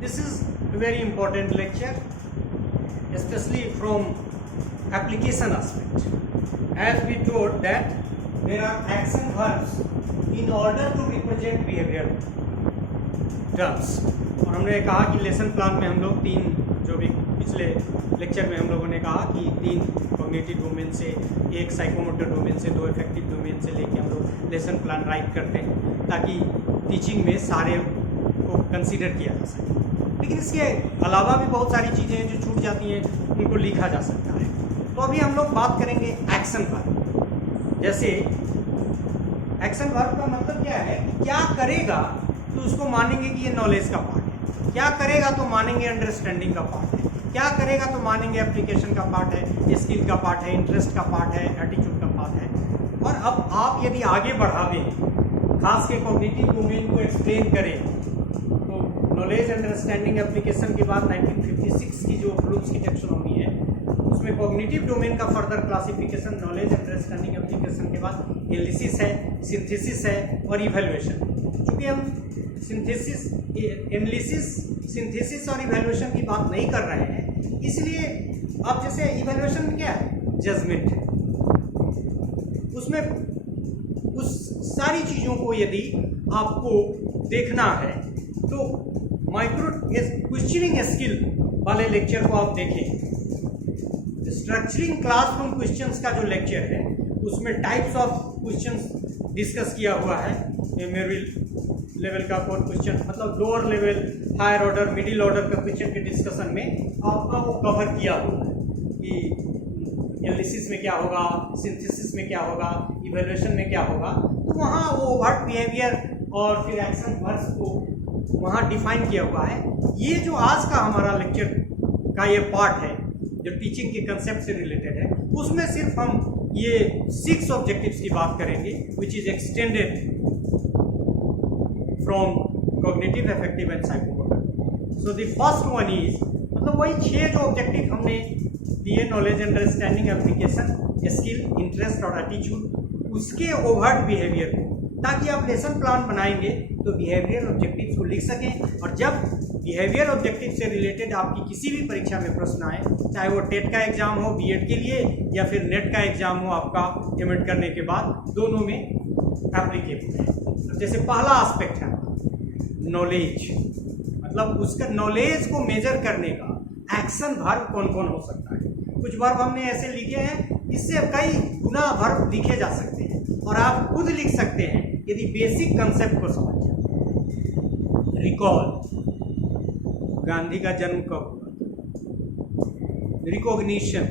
This is a very important lecture, especially from application aspect. As we told that there are action verbs in order to represent behavior terms. और हमने कहा कि lesson plan में हम लोग तीन, जो भी पिछले लेक्चर में हम लोगों ने कहा कि तीन कॉग्निटिव डोमेन से, एक साइकोमोटर डोमेन से, दो इफेक्टिव डोमेन से लेके हम लोग लेसन प्लान राइट करते हैं ताकि टीचिंग में सारे को कंसीडर किया जा सके। लेकिन इसके अलावा भी बहुत सारी चीज़ें हैं जो छूट जाती हैं, उनको लिखा जा सकता है। तो अभी हम लोग बात करेंगे एक्शन वर्ब। जैसे एक्शन वर्ब का मतलब क्या है कि क्या करेगा तो उसको मानेंगे कि ये नॉलेज का पार्ट है, क्या करेगा तो मानेंगे अंडरस्टैंडिंग का पार्ट है, क्या करेगा तो मानेंगे एप्लीकेशन का पार्ट है, स्किल का पार्ट है, इंटरेस्ट का पार्ट है, एटीट्यूड का पार्ट है। और अब आप यदि आगे बढ़ावे, खास के कॉग्निटिव डोमेन को एक्सप्लेन करें, तो नॉलेज अंडरस्टैंडिंग एप्लीकेशन के बाद 1956 की जो ब्लूम्स की टैक्सोनॉमी है उसमें कॉग्निटिव डोमेन का further classification knowledge understanding application के बाद एनालिसिस है, सिंथेसिस है और इवैल्यूएशन। चूँकि हम सिंथेसिस और इवैल्यूएशन की बात नहीं कर रहे हैं, इसलिए अब जैसे इवैल्यूएशन में क्या है, जजमेंट है, उसमें उस सारी चीज़ों को यदि आपको देखना है तो माइक्रो क्वेश्चनिंग स्किल वाले लेक्चर को आप देखें। स्ट्रक्चरिंग क्लासरूम क्वेश्चंस का जो लेक्चर है उसमें टाइप्स ऑफ क्वेश्चंस डिस्कस किया हुआ है। मेरिल लेवल का 4 क्वेश्चन, मतलब lower level, higher order, middle order का क्वेश्चन के डिस्कशन में आपका वो कवर किया हुआ है कि एनालिसिस में क्या होगा, सिंथेसिस में क्या होगा, इवैल्यूएशन में क्या होगा। तो वहाँ वो वर्ड बिहेवियर और फिर एक्शन वर्ब्स को वहाँ डिफाइन किया हुआ है। ये जो आज का हमारा लेक्चर का ये पार्ट है जो टीचिंग के कंसेप्ट से रिलेटेड है, उसमें सिर्फ हम ये 6 ऑब्जेक्टिव्स की बात करेंगे which is extended from cognitive, effective and psychomotor. So the first one is, मतलब वही 6 जो ऑब्जेक्टिव हमने दिए, knowledge understanding application, skill, interest और एटीट्यूड, उसके ओवर्ट बिहेवियर को, ताकि आप लेसन प्लान बनाएंगे तो बिहेवियर ऑब्जेक्टिव्स को लिख सकें। और जब बिहेवियर ऑब्जेक्टिव से रिलेटेड आपकी किसी भी परीक्षा में प्रश्न आए, चाहे वो टेट का एग्जाम हो बीएड के लिए या फिर नेट का एग्जाम हो आपका एमएड करने के बाद, दोनों में एप्लीकेबल है। जैसे पहला एस्पेक्ट है नॉलेज, मतलब उसका नॉलेज को मेजर करने का एक्शन वर्ब कौन कौन हो सकता है। कुछ वर्ब हमने ऐसे लिखे हैं, इससे कई गुना वर्ब लिखे जा सकते हैं और आप खुद लिख सकते हैं यदि बेसिक कंसेप्ट को समझ जाए। रिकॉल, गांधी का जन्म कब हुआ। रिकॉग्निशन,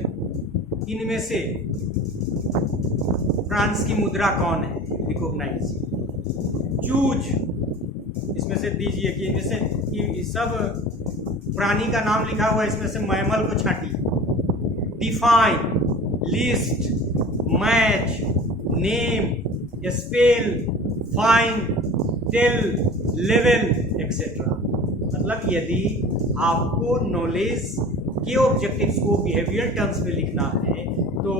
इनमें से फ्रांस की मुद्रा कौन है, रिकॉग्नाइज। चूज, इसमें से दीजिए कि इनमें से कि सब प्राणी का नाम लिखा हुआ है, इसमें से मैमल को छांटिए। Define, list, match, name, spell, find, tell, level etcetera. मतलब यदि आपको नॉलेज के ऑब्जेक्टिव्स को बिहेवियर टर्म्स में लिखना है तो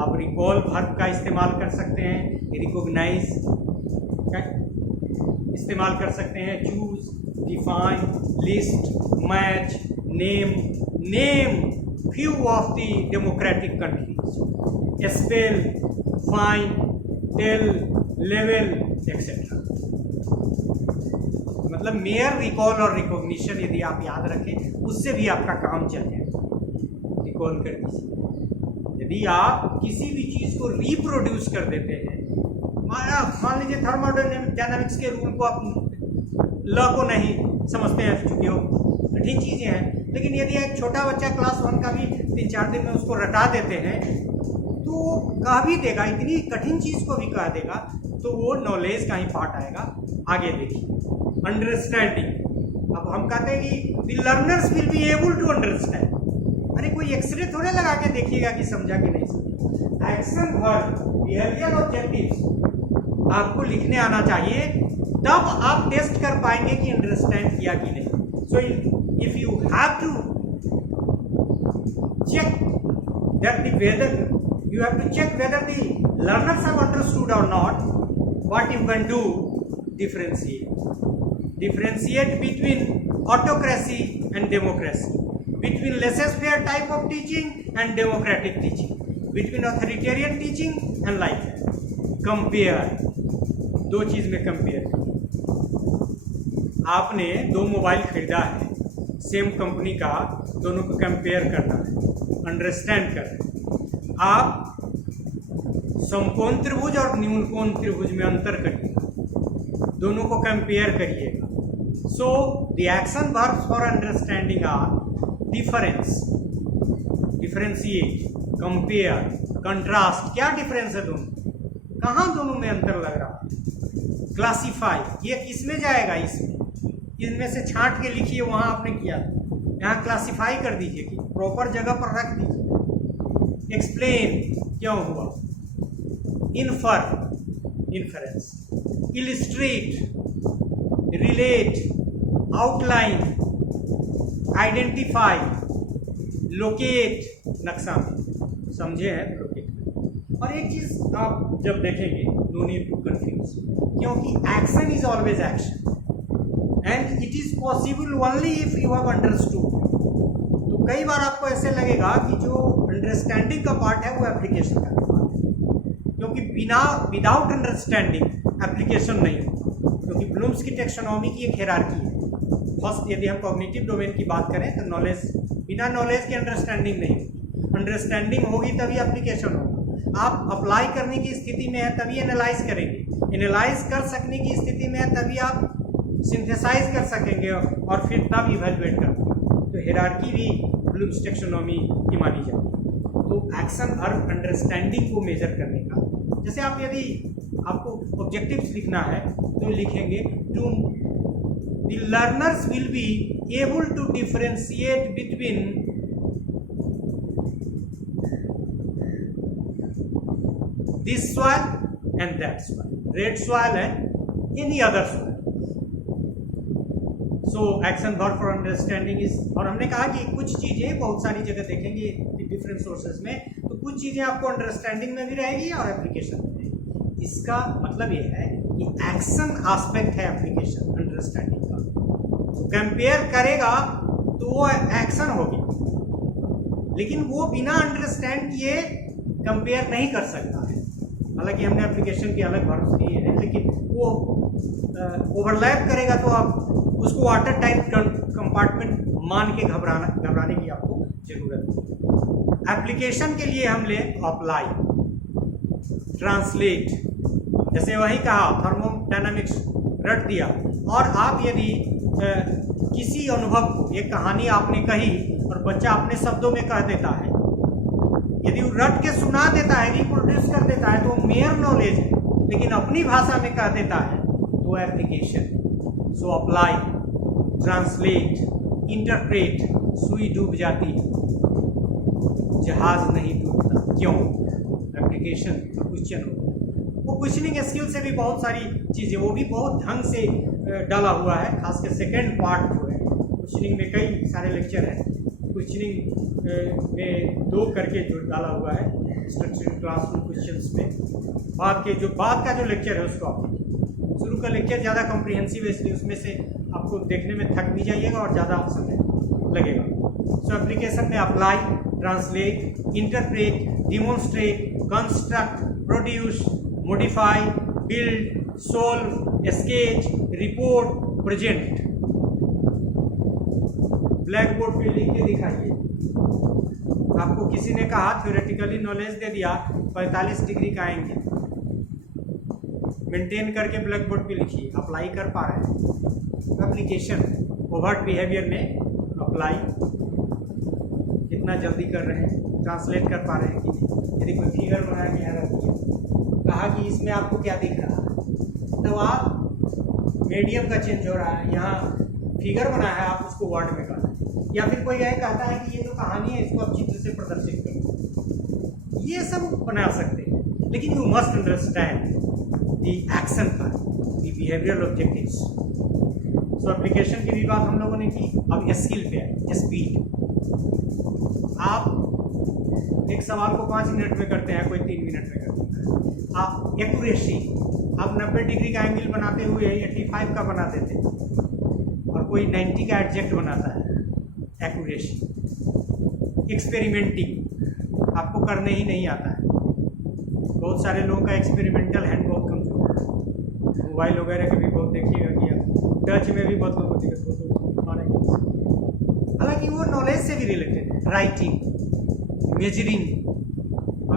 आप रिकॉल वर्ब का इस्तेमाल कर सकते हैं, रिकॉग्नाइज का इस्तेमाल कर सकते हैं, choose, define, list, match, name few of the democratic countries, spell, find, tell, level etc. मतलब मेयर, रिकॉल और रिकॉग्निशन यदि आप याद रखें उससे भी आपका काम चल जाएगा। रिकॉल कर दीजिए। यदि आप किसी भी चीज़ को रिप्रोड्यूस कर देते हैं, मान लीजिए थर्मोडायनामिक्स के रूल को आप लॉ को नहीं समझते हैं, चूंकि वो कठिन चीज़ें हैं, लेकिन यदि एक छोटा बच्चा क्लास 1 का भी 3-4 दिन में उसको रटा देते हैं तो कह भी देगा, इतनी कठिन चीज़ को भी कह देगा, तो वो नॉलेज का ही पार्ट आएगा। आगे देखिए अंडरस्टैंडिंग। अब हम कहते हैं कि the learners will be able to understand. अरे कोई एक्सरे थोड़े लगा के देखिएगा कि समझा कि नहीं समझा। एक्शन वर्ब, बिहेवियर ऑब्जेक्टिव्स आपको लिखने आना चाहिए, तब आप टेस्ट कर पाएंगे कि अंडरस्टैंड किया कि नहीं। सो if you have to check that you have to check whether the learners have understood or not, what you can do, differentiate between autocracy and democracy, between laissez-faire type of teaching and democratic teaching, between authoritarian teaching and like that. Compare, दो चीज में compare करिए। आपने दो mobile खरीदा है, same company का, दोनों को कंपेयर करना है, अंडरस्टैंड कर रहे हैं। आप समकोण त्रिभुज और न्यूनकोण त्रिभुज में अंतर करिएगा, दोनों को कंपेयर करिएगा। So the action verbs for understanding are difference, differentiate, compare, contrast. क्या डिफरेंस है दोनों, कहाँ दोनों में अंतर लग रहा है? क्लासीफाई, ये किसमें जाएगा? इनमें से छांट के लिखिए, वहां आपने किया, यहाँ क्लासीफाई कर दीजिए कि प्रॉपर जगह पर रख दीजिए। एक्सप्लेन, क्यों हुआ? Infer, inference. Illustrate, relate, outline, identify, locate, नक्शा में समझे हैं, लोकेट। और एक चीज आप जब देखेंगे, नो नीड टू कंफ्यूज, क्योंकि action is always action and it is possible only if you have understood. तो कई बार आपको ऐसे लगेगा कि जो अंडरस्टैंडिंग का पार्ट है वो एप्लीकेशन का पार्ट है, क्योंकि बिना विदाउट अंडरस्टैंडिंग एप्लीकेशन नहीं होता, क्योंकि ब्लूम्स की टेक्सोनॉमी की एक हायरार्की है। फर्स्ट, यदि हम कॉग्निटिव डोमेन की बात करें तो नॉलेज, बिना नॉलेज की अंडरस्टैंडिंग नहीं होगी। अंडरस्टैंडिंग होगी तभी एप्लीकेशन होगा। आप अप्लाई करने की स्थिति में है तभी एनालाइज करेंगे, एनालाइज कर सकने की स्थिति में है तभी आप सिंथेसाइज कर सकेंगे और फिर तब इवेलुएट करेंगे। तो हायरार्की भी ब्लूम्स टेक्सोनॉमी की मानी जाती है। तो एक्शन वर्ब अंडरस्टैंडिंग को मेजर करने का, जैसे आप यदि आपको ऑब्जेक्टिव्स लिखना है तो लिखेंगे to the learners will be able to differentiate between this soil and that soil, red soil and any other soil. So action verb for understanding is, और हमने कहा कि कुछ चीजें बहुत सारी जगह देखेंगे डिफरेंट सोर्सेज में, तो कुछ चीजें आपको अंडरस्टैंडिंग में भी रहेगी और एप्लीकेशन में रहेगी। इसका मतलब ये है कि एक्शन एस्पेक्ट है एप्लीकेशन अंडरस्टैंडिंग का। तो कंपेयर करेगा तो वो एक्शन होगी, लेकिन वो बिना अंडरस्टैंड किए कंपेयर नहीं कर सकता है। हालांकि हमने एप्लीकेशन के अलग वर्ड्स दिए हैं, लेकिन वो ओवरलैप करेगा तो आप उसको वाटर टाइप कंपार्टमेंट मान के घबराने की आपको जरूरत नहीं। एप्लीकेशन के लिए हम ले अप्लाई, ट्रांसलेट, जैसे वही कहा थर्मोडायनामिक्स रट दिया, और आप यदि किसी अनुभव को, एक कहानी आपने कही और बच्चा अपने शब्दों में कह देता है, यदि वो रट के सुना देता है, रिप्रोड्यूस कर देता है, तो मेयर नॉलेज है, लेकिन अपनी भाषा में कह देता है तो application. So apply, translate, interpret. सुई डूब जाती है, जहाज नहीं डूबता, क्यों? एप्लीकेशन क्वेश्चन हो। वो क्वेश्चनिंग स्किल से भी बहुत सारी चीज़ें, वो भी बहुत ढंग से डाला हुआ है, खासकर सेकेंड पार्ट जो है क्वेश्चनिंग में, कई सारे लेक्चर हैं क्वेश्चनिंग में दो करके जो डाला हुआ है स्ट्रक्चरड क्लासरूम क्वेश्चंस में। बाद का जो लेक्चर है उसको आप शुरू का लेक्चर ज़्यादा कॉम्प्रिहेंसिव है, इसलिए उसमें से आपको देखने में थक भी जाइएगा और ज़्यादा समय लगेगा। सो एप्लीकेशन में apply, translate, interpret, demonstrate, construct, produce, modify, build, solve, sketch, report, present. Black board पे लिख के दिखाइए। आपको किसी ने कहा थ्योरेटिकली नॉलेज दे दिया, 45 डिग्री का आएंगे, मेंटेन करके ब्लैक बोर्ड पे लिखिए। अप्लाई कर पा रहे हैं एप्लीकेशन, ओवर्ट बिहेवियर में अप्लाई कितना जल्दी कर रहे हैं, ट्रांसलेट कर पा रहे हैं कि यदि कोई फिगर बना के यहाँ रख दिया, कहा कि इसमें आपको क्या दिख रहा है, तो आप मीडियम का चेंज हो रहा है, यहाँ फिगर बना है आप उसको वर्ड में कर, या फिर कोई यह कहता है कि ये जो कहानी है इसको आप चित्र से प्रदर्शित करो, ये सब बना सकते हैं, लेकिन you must understand the action part, the behavioural objectives. So application की भी बात हम लोगों ने की। अब स्किल पे है, स्पीड। आप एक सवाल को 5 मिनट में करते हैं, कोई 3 मिनट में करते हैं। आप एक्यूरेसी, आप 90 डिग्री का एंगल बनाते हुए 85 का बना देते हैं, और कोई 90 का एडजेक्ट बनाता है, एक्यूरेसी, एक्सपेरिमेंटिंग आपको करने ही नहीं आता है। बहुत सारे लोगों का एक्सपेरिमेंटल हैंड बहुत कमजोर है। मोबाइल वगैरह के भी बहुत देखिएगा कि टच में भी बहुत लोग दिक्कत मारेंगे। हालांकि वो नॉलेज से भी रिलेटेड है। राइटिंग, मेजरिंग,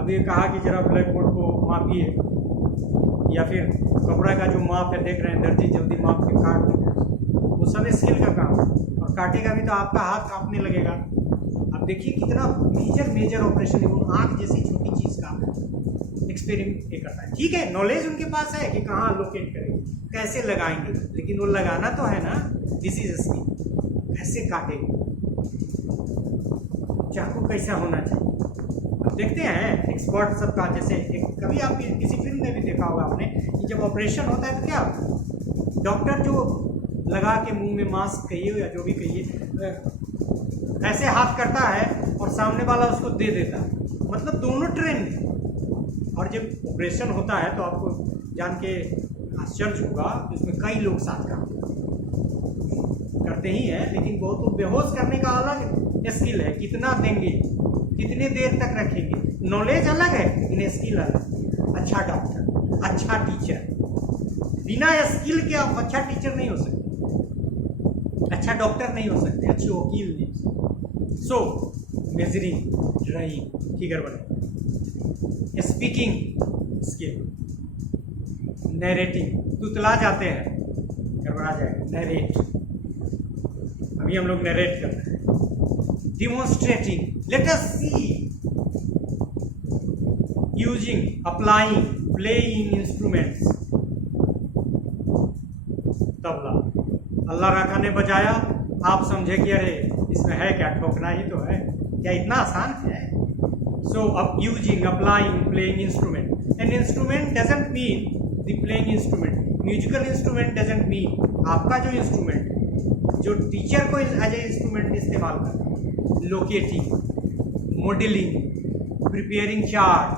अभी कहा कि जरा ब्लैक बोर्ड को मापिए, या फिर कपड़ा का जो माप है देख रहे हैं, दर्जी जल्दी माप के काट दें, वो सब स्किल का काम है। और काटेगा भी तो आपका हाथ कांपने लगेगा। अब देखिए कितना मेजर ऑपरेशन है, वो आँख जैसी छोटी चीज़ का एक्सपेरिमेंट करता है। ठीक है, नॉलेज उनके पास है कि कहाँ लोकेट करेंगे, कैसे लगाएंगे, लेकिन वो लगाना तो है ना। This is skill. कैसे काटेंगे, चाकू कैसा होना चाहिए। अब देखते हैं एक्सपर्ट सबका, जैसे कभी आप किसी फिल्म में भी देखा होगा आपने कि जब ऑपरेशन होता है तो क्या डॉक्टर जो लगा के मुंह में मास्क कहिए या जो भी कहिए ऐसे हाथ करता है और सामने वाला उसको दे देता है, मतलब दोनों ट्रेंड है। और जब ऑपरेशन होता है तो आपको जान के आश्चर्य होगा कि उसमें कई लोग साथ काम करते ही हैं, लेकिन बहुत लोग बेहोश करने का अलग स्किल है, कितना देंगे, कितने देर तक रखेंगे। नॉलेज अलग है लेकिन स्किल अलग। अच्छा डॉक्टर, अच्छा टीचर, बिना स्किल के आप अच्छा टीचर नहीं हो सकते, अच्छा डॉक्टर नहीं हो सकते, अच्छे वकील नहीं। सो मेजरिंग, ड्राइंग, फिगर बनाना, स्पीकिंग स्किल, नैरेटिंग, तुतला जाते हैं, गड़बड़ा जाएगा, नैरेट, अभी हम लोग नैरेट कर रहे हैं। Demonstrating, let us see, using, applying, playing instruments, tabla, Alla Rakha ने बजाया, आप समझे कि अरे इसमें है क्या, ठोकना ही तो है, क्या इतना आसान है। सो अब using, applying, playing instrument. An instrument doesn't mean the playing instrument, musical instrument doesn't mean आपका जो इंस्ट्रूमेंट जो टीचर को एज ए इंस्ट्रूमेंट इस्तेमाल करता है। Locating, modelling, preparing chart,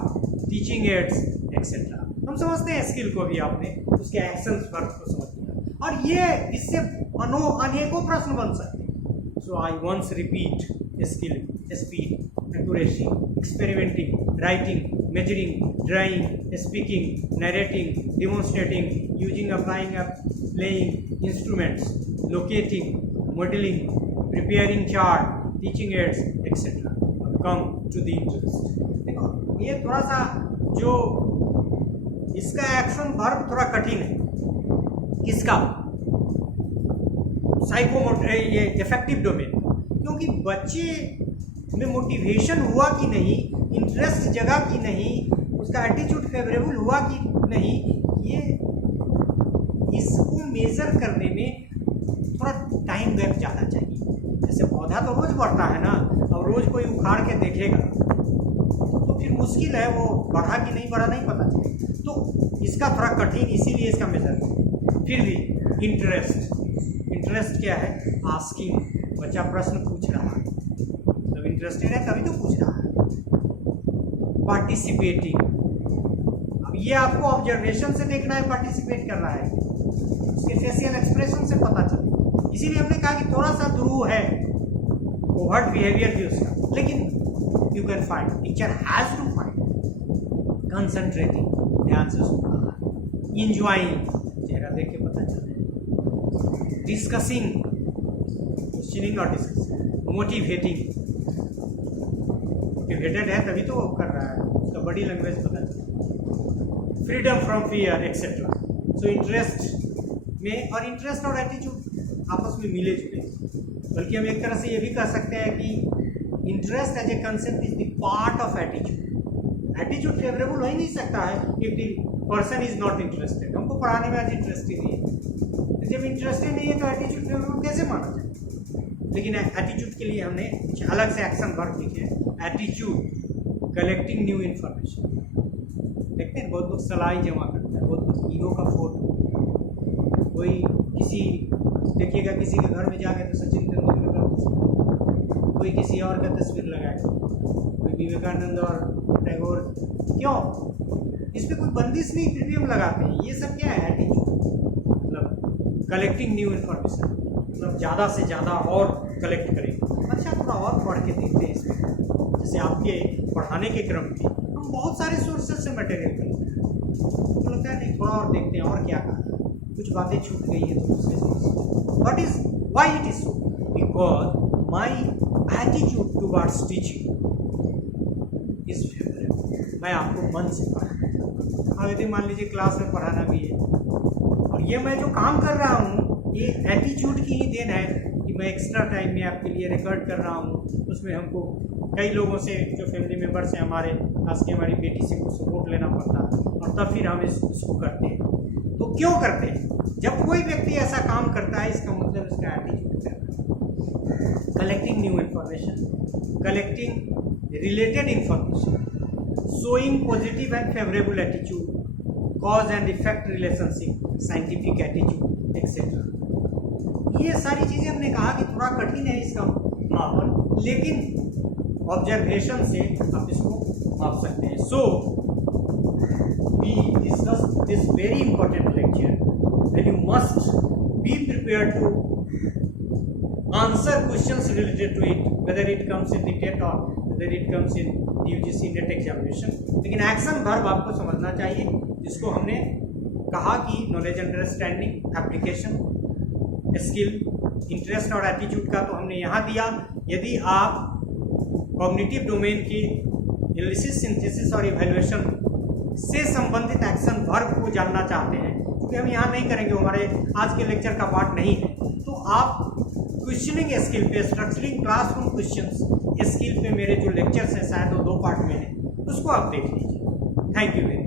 teaching ads etcetera. हम समझते हैं स्किल को, भी आपने उसके एक्शन वर्क को समझ लिया, और ये इससे अनेकों प्रश्न बन सकते हैं। So I once repeat, skill, speed, accuracy, experimenting, writing, measuring, drawing, speaking, narrating, demonstrating, using, applying, playing instruments, locating, modeling, preparing chart, teaching aids, etc. Come to the interest. देखो ये थोड़ा सा जो इसका एक्शन वर्ब थोड़ा कठिन है, किसका, साइकोमोटर, ये इफेक्टिव डोमेन, क्योंकि बच्चे में मोटिवेशन हुआ कि नहीं, इंटरेस्ट जगा कि नहीं, उसका एटीट्यूड फेवरेबल हुआ कि नहीं, ये इसको मेजर करने में थोड़ा टाइम गैप ज़्यादा चाहिए। जैसे पौधा तो रोज़ बढ़ता है ना, और रोज़ कोई उखाड़ के देखेगा तो फिर मुश्किल है, वो बढ़ा कि नहीं बढ़ा नहीं पता चले, तो इसका थोड़ा कठिन, इसीलिए इसका मेजर। फिर भी इंटरेस्ट क्या है, आस्किंग, बच्चा प्रश्न पूछ रहा है, जब इंटरेस्टेड है तभी तो पूछ रहा है। पार्टिसिपेटिंग, अब ये आपको ऑब्जर्वेशन से देखना है, पार्टिसिपेट कर रहा है, उसके फेशियल एक्सप्रेशन से पता चले। इसीलिए हमने कहा कि थोड़ा सा ध्रुव है ओवर्ट बिहेवियर भी उसका, लेकिन you can find, teacher has to find. Concentrating, ध्यान से सुन रहा है। इंजॉइंग, चेहरा देख के पता चल रहा है। डिस्कसिंग, क्वेश्चनिंग और डिस्कसिंग। मोटिवेटिंग, मोटिवेटेड है तभी तो वो कर रहा है, उसका बॉडी लैंग्वेज पता चलता। Freedom from fear etcetera. So interest में, और इंटरेस्ट और एटीट्यूड आपस में मिले जुले, बल्कि हम एक तरह से ये भी कह सकते हैं कि interest as a concept is the part of attitude. Attitude favourable हो ही नहीं सकता है if the person is not interested. हमको पढ़ाने में आज इंटरेस्ट ही नहीं है, तो जब इंटरेस्टेड नहीं है तो एटीट्यूड फेवरेबल कैसे माना जाए। लेकिन एटीट्यूड के लिए हमने कुछ अलग से एक्शन वर्क लिखे हैं। Attitude, collecting new information. देखते हैं बहुत लोग सलाई जमा करते हैं, बहुत लोग हीरो का फोटो, कोई किसी, देखिएगा किसी के घर में जाके तो सचिन तेंदुलकर का तस्वीर, कोई किसी और का तस्वीर लगाएगा, कोई विवेकानंद और टैगोर, क्यों, इस पर कोई बंदिश नहीं, फिर भी हम लगाते हैं। ये सब क्या है, एटीट्यूड, मतलब कलेक्टिंग न्यू इन्फॉर्मेशन। मतलब ज़्यादा से ज़्यादा और कलेक्ट करें। अच्छा, थोड़ा और पढ़ के देखते हैं इसमें। जैसे आपके पढ़ाने के क्रम में हम बहुत सारे सोर्सेज से मटेरियल मिलते हैं, तो लगता है नहीं थोड़ा और देखते हैं और क्या कहा, कुछ बातें छूट गई है तो दूसरे source. What is why it is so? Because my attitude towards teaching is favourable. मैं आपको मन से पढ़ा, अब यदि मान लीजिए क्लास में पढ़ाना भी है और ये मैं जो काम कर रहा हूँ ये एटीट्यूड की ही देन है कि मैं एक्स्ट्रा टाइम में आपके लिए रिकॉर्ड कर रहा हूँ। उसमें हमको कई लोगों से जो फैमिली मेम्बर्स हैं हमारे, खास के हमारी बेटी से कुछ सपोर्ट लेना पड़ता है और तब फिर हम इसको करते हैं। तो क्यों करते हैं? जब कोई व्यक्ति ऐसा काम करता है इसका मतलब इसका एटीट्यूड है। Collecting new information, collecting related information, showing positive and favorable attitude, cause and effect relationship, scientific attitude, etc. ये सारी चीजें हमने कहा कि थोड़ा कठिन है इसका मापन, लेकिन ऑब्जर्वेशन से आप इसको माप सकते हैं। सो we discuss this very important lecture and you must be prepared to answer questions related to it, whether it comes in the TET or whether it comes in UGC net examination. लेकिन action verb आपको समझना चाहिए, जिसको हमने कहा कि knowledge understanding, application, skill, interest और attitude का तो हमने यहाँ दिया। यदि आप कॉग्निटिव डोमेन की एनालिसिस, सिंथेसिस और इवैल्यूएशन से संबंधित एक्शन वर्ब को जानना चाहते हैं, क्योंकि हम यहाँ नहीं करेंगे, हमारे आज के लेक्चर का पार्ट नहीं है, तो आप क्वेश्चनिंग स्किल पे, स्ट्रक्चरिंग क्लासरूम क्वेश्चंस स्किल पे मेरे जो लेक्चर्स हैं शायद वो 2 पार्ट में हैं, उसको आप देख लीजिए। Thank you very much.